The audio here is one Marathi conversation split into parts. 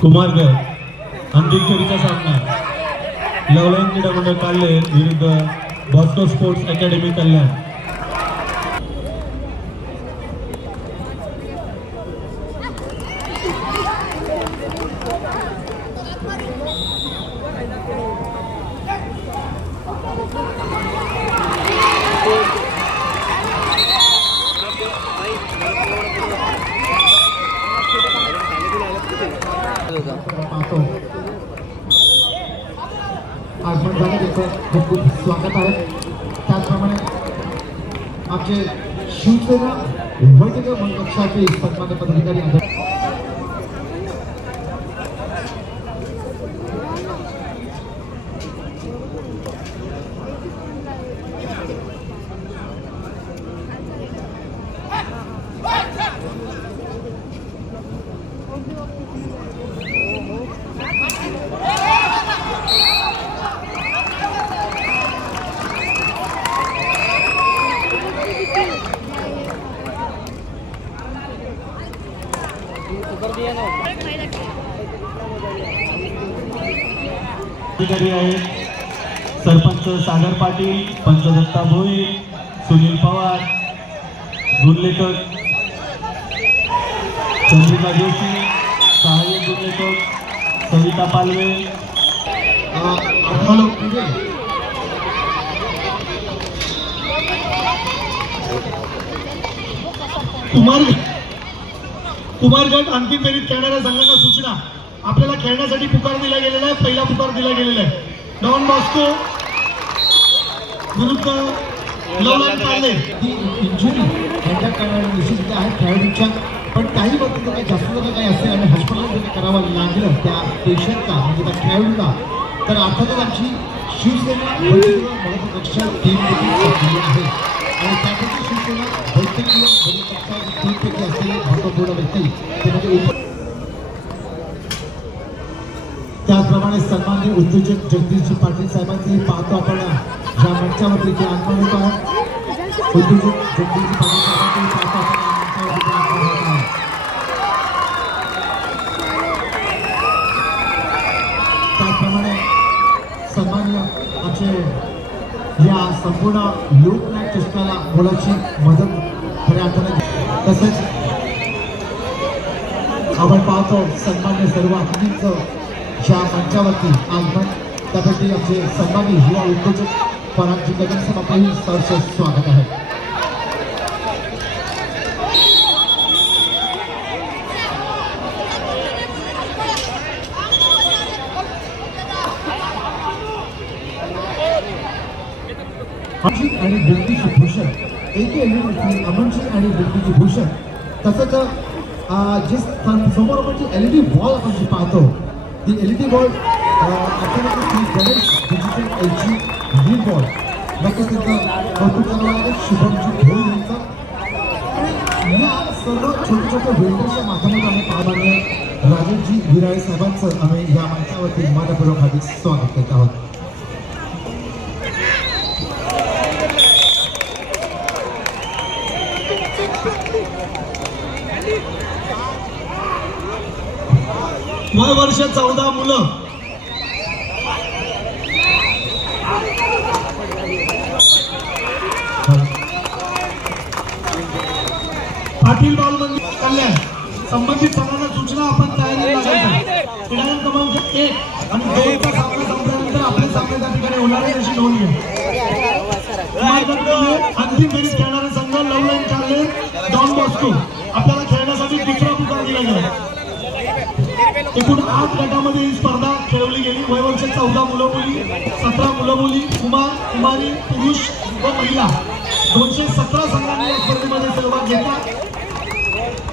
कुमारगड अंतिम फेरीचा सामना लवलाईन क्रीडा मंडळ काढले विरुद्ध बॉस्को स्पोर्ट्स अकॅडमी कल्याण. आगमन झालं त्याचं खूप खूप स्वागत आहे. त्याचप्रमाणे आमचे शिवसेना वैद्यकीय पक्षाचे सन्मान्य पदाधिकारी अधिकारी आहेत सरपंच सागर पाटील, पंचदत्ता भोई, सुनील पवार, गुणलेखक चंद्रिका जोशी, सहाय्यक गुणलेखक सविता पालवे. कुमारगड अंतिम फेरीत खेळणाऱ्या संघांना सूचना. आपल्याला खेळण्यासाठी पुकार दिला गेलेला आहे. पहिला पुकार दिला गेलेला आहे डॉन बॉस्को विरुद्ध लवलाईन काढले. ही इंजुरी हँडल करणारी निश्चित आहे खेळाडूंच्या, पण काही बाबतीत काही जास्त काही असेल आणि हॉस्पिटल करावं लागलं त्या पेशंटला म्हणजे त्या खेळाडूला, तर अर्थातच आमची शिवसेना वैद्यकीय पक्षा टीम देखील आहे आणि त्यापैकी शिवसेना वैद्यकीय पक्षा टीमपैकी असलेले महत्त्वपूर्ण व्यक्ती ते म्हणजे त्याचप्रमाणे सन्माननीय उद्योजक जगदीशजी पाटील साहेबांची पाहतो आपण ज्या मंचावरती जे आगमन होत आहे. उद्योजक जगदीशजी पाटील साहेबांची पाहतो आपण मंचावरती आगमन होत आहे. त्याचप्रमाणे सन्माननीय आमचे या संपूर्ण लोकनायक चषकाला मुलाची मदत खऱ्या अर्थाने, तसेच आपण पाहतो सन्मान्य सर्व अतिथींचं ज्या मंचावरती आगमन, त्यापैकी आमचे सन्मानी युवा उद्योजक परागजी गगन साहेब आपलंही सहर्ष स्वागत आहे. अमनजी आणि बिल्कीची भूषण अमनजी आणि बिल्कीची भूषण, तसंच जे समोर आपण जी LED वॉल आपण जी पाहतो ती LED wall Ganesh digital LG green wall नक्कीच त्यांचं कौतुक करावं लागेल. शुभमजी घेऊन यांचं आणि या सर्व छोट्या छोट्या वेल्डर्सच्या माध्यमातून आम्ही पाहणार राजेशजी विराळे साहेबांचं आम्ही या मंचावरती मनपूर्वक हार्दिक स्वागत करत आहोत. वय वर्ष 14 मुलं पाटील बाल मंदिर कल्याण संबंधित सर्वांना सूचना. आपण तयारी क्रीडांगण क्रमांक 1 आणि 2चा सामना संपल्यानंतर आपल्या सामन्याच्या ठिकाणी होणारी अशी नोंद घ्या. अंतिम फेरीत खेळणारा संघ लवलाईन काढले डॉन बॉस्को. आपल्याला खेळण्यासाठी दुसरा पुकार दिला गेला. एकूण 8 गटामध्ये ही स्पर्धा खेळवली गेली. वयवर्ष 14 मुलं मुली, 17 मुलं मुली, कुमार कुमारी, पुरुष व महिला 217 संघांनी या स्पर्धेमध्ये सहभाग घेतला.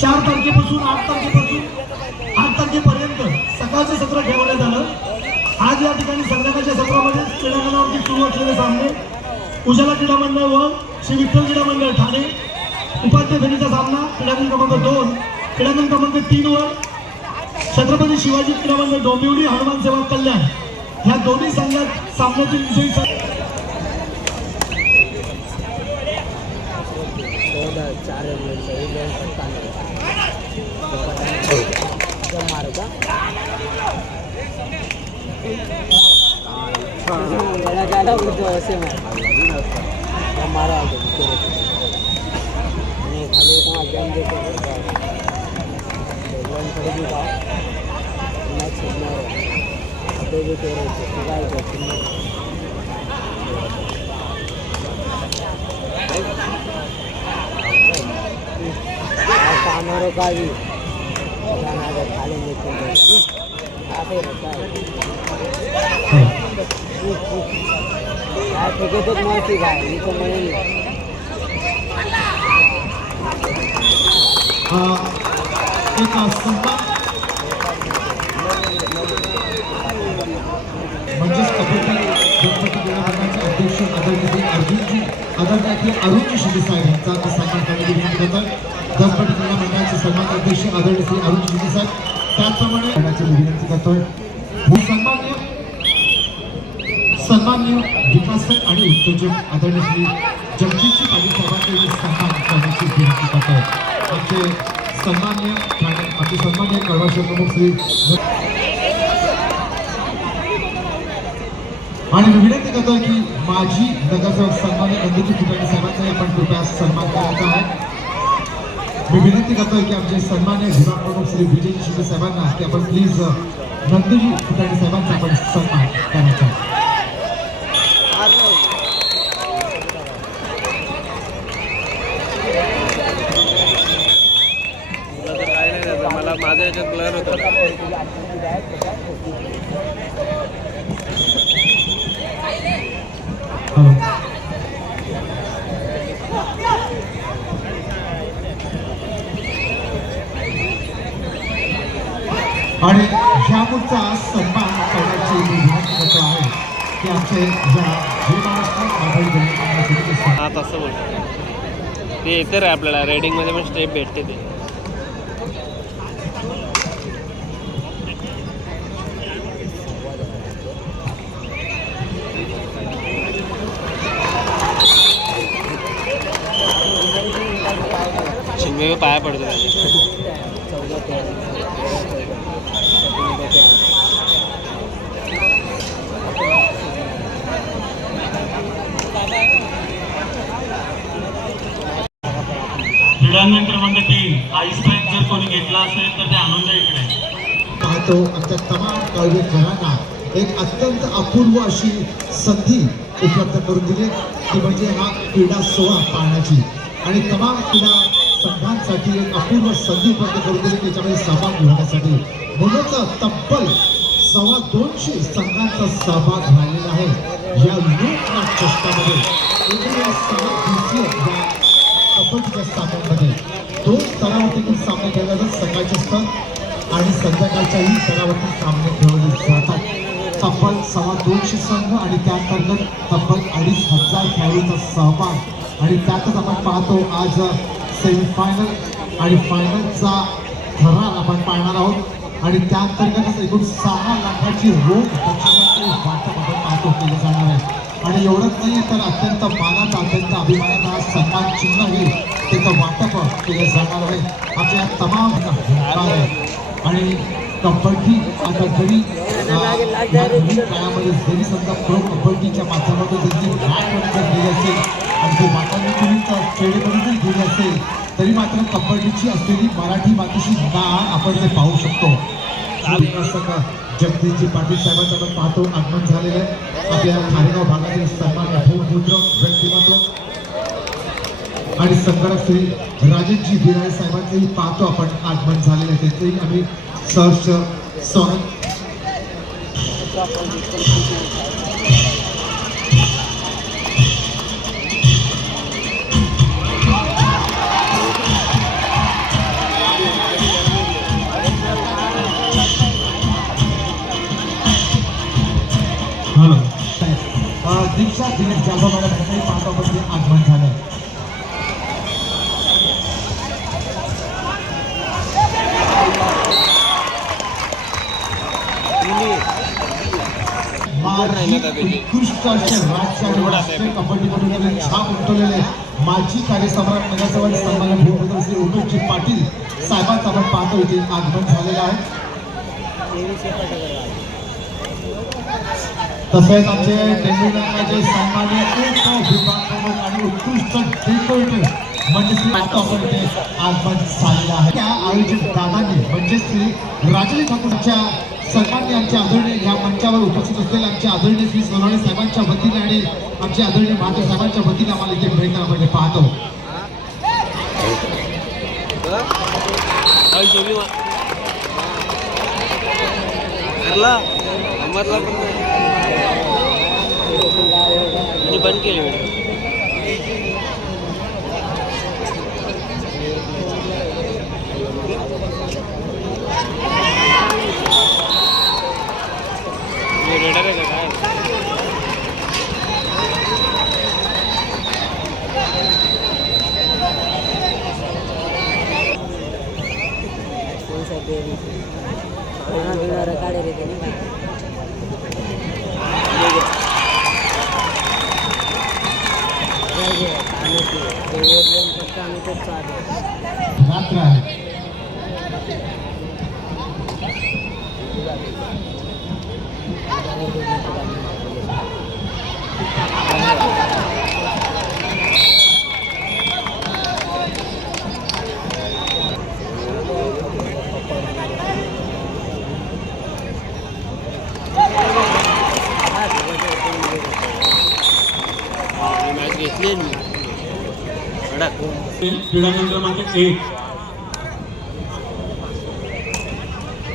4 तारखेपासून 8 तारखेपर्यंत सकाळचं सत्र खेळवण्यात आलं. आज या ठिकाणी संध्याकाळच्या सत्रामध्ये क्रीडांगणावरती सुरू असलेले सामने उजाला क्रीडा मंडळ व श्री विठ्ठल क्रीडा मंडळ ठाणे उपाध्याय फेरीचा सामना क्रीडांगण क्रमांक 2, क्रीडांगण क्रमांक 3 वर छत्रपती शिवाजी क्रीडा मंडळ डोंबिवली हनुमान सेवा कल्याण ह्या दोन्ही संघात सामन्यातील विजयी एक संपात म्हणजेच कबड्डी गणपती क्रीडा मंडळाचे अध्यक्ष आदरणीय अरुणजी शिंदे साहेब यांचा सन्मान करण्याची विनंती करतात. गणपती क्रीडा मंडळाचे सन्मान अध्यक्ष आदरणीय श्री अरुणजी शिंदे साहेब त्याचप्रमाणे करण्याची विनंती करतोय. सन्मान्य विकासक आणि उत्तेजक आदरणीय श्री जगदीशजी पाटील साहेबांचे सन्मान करण्याची विनंती करतोय. आमचे सन्मान्य कळवाशे प्रमुख श्री आणि मी विनंती करतोय की माजी नगरसेवक सन्मान्य नंदूजी फुटाणे साहेबांचाही आपण कृपया सन्मान करायचा आहे. मी विनंती करतोय की आमचे सन्मान्य विभाग प्रमुख श्री विजयजी शिंदे साहेबांना की आपण प्लीज नंदूजी फुटाणे साहेबांचा आपण सन्मान करायचा आहे. मला माझ्या याच्यात ब्लर होतं. आणि ह्या पुढचा सन्मान करण्याची विनंती करतो आहे की आमचे महाराष्ट्र आघाडी हा तसं बोलतो ते येते रे आपल्याला रेडिंगमध्ये पण स्टेप भेटते ते. शिंगे पाया पडतो क्रीडांगण क्रमांक 3 आईस पॅक जर कोणी घेतला असेल तर ते आणून द्या इकडे. पाहतो आमच्या तमाम कळवेकरांना एक अत्यंत अपूर्व अशी संधी उपलब्ध करून दिली ती म्हणजे हा क्रीडा सोहळा पाहण्याची आणि तमाम क्रीडा संघांसाठी एक अपूर्व संधी उपलब्ध करून दिली त्याच्यामध्ये सहभाग घेण्यासाठी. म्हणूनच तब्बल 250 संघांचा सहभाग राहिलेला आहे या लोकनाट्य स्पर्धेमध्ये. कबड्डीच्या सामन्यांमध्ये 2 स्तरावरती सामने खेळले जातात. सकाळचे स्तर आणि संध्याकाळच्याही स्तरावरती सामने खेळवले जातात. तब्बल 250 संघ आणि त्याअंतर्गत तब्बल 2500 खेळाडूंचा सहभाग आणि त्यातच आपण पाहतो आज सेमीफायनल आणि फायनलचा थरार आपण पाहणार आहोत आणि त्याअंतर्गतच एकूण 6 लाखाची रोख वाटप आपण पाहतो केले जाणार आहे. आणि एवढंच नाही तर अत्यंत मानाचा अत्यंत अभिमानाचा सन्मान चिन्हही त्याचं वाटप केलं जाणार आहे. आपल्या तमाम आहे आणि कबड्डी आता जरी काळामध्ये जरी समजा प्रो कबड्डीच्या माध्यमातून त्यांची बॅट दिली असेल आणि ते वाटाणीपर्यंत खेळेपर्यंत दिली असेल तरी मात्र कबड्डीची असलेली मराठी मातीची नाळ आपण ते पाहू शकतो. जगदीशजी पाटील साहेबांचं आपण पाहतो आगमन झालेलं आहे. आपल्या खारेगाव भागातील सन्मान्य भूमुद्रक व्यक्तिमत्व आणि संगणक श्री राजेशजी बिराळे साहेबांचंही पाहतो आपण आगमन झालेलं आहे. त्यांचंही आम्ही सहर्ष स्वागत. हॅलो. दीक्षा दिनेश जाधव मॅडम यांच्याही पाठापती आगमन झालं. उत्कृष्ट असे राष्ट्रीय कबड्डीमधून छाप उमटवलेले माजी कार्यसम्राट नगरसेवक सन्माननीय भूपती श्री उमेशजी पाटील साहेबांचं आपण पाहतो इथे आगमन झालेलं आहे. तसेच आमचे टेंभुर्णीचे सन्माननीय विभाग प्रमुख आणि उत्कृष्ट डेकोरेटर म्हणजे श्री आता आपण इथे आगमन झालेलं आहे. त्या आयोजक दादांनी म्हणजे श्री राजेश ठाकूरच्या सन्माननीय आमच्या आदरणीय या मंचावर उपस्थित असलेल्या आमच्या आदरणीय श्री सोनवणे साहेबांच्या वतीने आणि आमच्या आदरणीय महादेव साहेबांच्या वतीने आम्हाला इथे भेटणं आपण पाहतो. बंद केली व्हिडिओ. रेडर आहे का काय? काढे रे रात्र आहे. मॅच घेतली मी क्रीडांगण क्रमांक 1.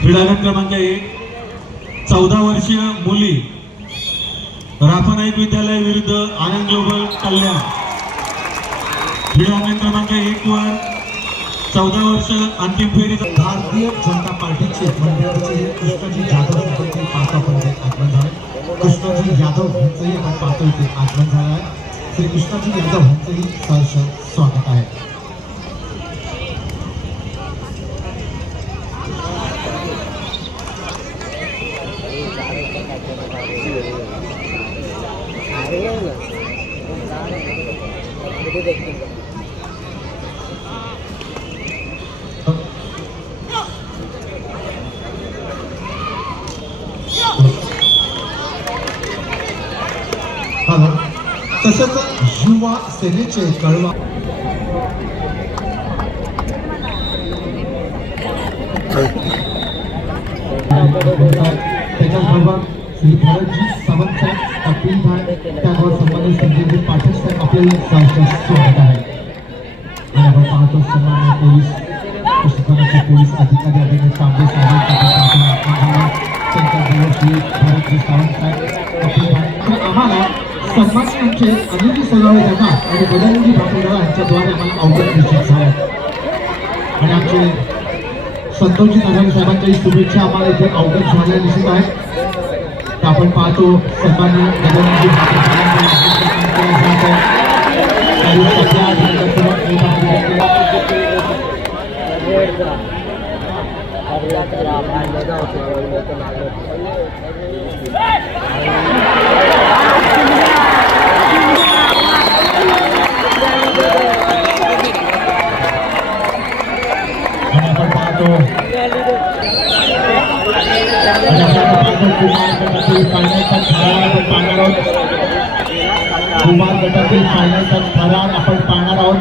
क्रीडांगण क्रमांक 1 14 वर्षीय मुली राफा नाईक विद्यालय विरुद्ध आनंद ग्लोबल कल्याण. क्रीडांगण क्रमांक 1 वर 14 वर्ष अंतिम फेरी. भारतीय जनता पार्टीचे मंडळाचे कृष्णाजी जाधव यांचे पाठापती आगमन झाले. कृष्णाजी यादव यांचंही आपण पाहतो इथे आगमन झालं आहे. श्री कृष्णाजी यादव यांचंही सहर्ष स्वागत आहे. तसंच युवा सेनेचे कळवा त्याच्याबरोबर श्री भरतजी सावंत कपिल भाई त्यावर संबंधित संजयजी पाठक साहेब आपल्याला स्वागत आहे. आणि आपण पाहतो सन्माननीय पोलीस प्रशासनाचे पोलीस अधिकारी आदरणीय तांबे साहेब त्यांच्याबरोबर श्री भरतजी सावंत साहेब कपिल भाई आम्हाला सन्माननीय आमचे अनिलजी सोनावणे दादा आणि बदलजी पाटील यांच्याद्वारे आम्हाला अवगत निश्चित झाला. आणि आमचे संतोषजी नागारे साहेबांच्याही शुभेच्छा आम्हाला इथे अवगत झालेल्या दिसत आहेत. आपण पाहतो सन्माननीय बदलजी कुमार गटातील फायनलचा थरार आपण पाहणार आहोत.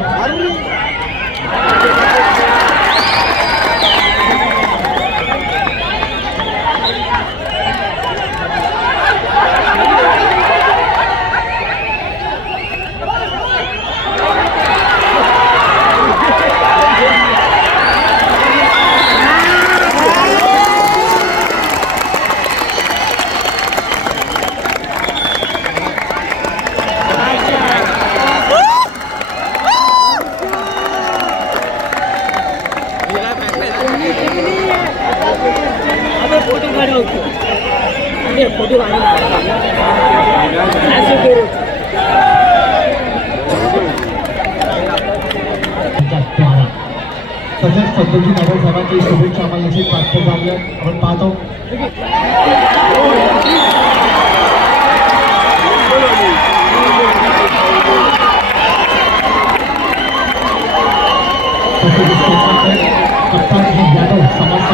तसेच पद्धती मॅडम साहेबांची शुभेच्छा आम्हाला निश्चित प्राप्त झाली आपण पाहतो कप्तान यादव समाज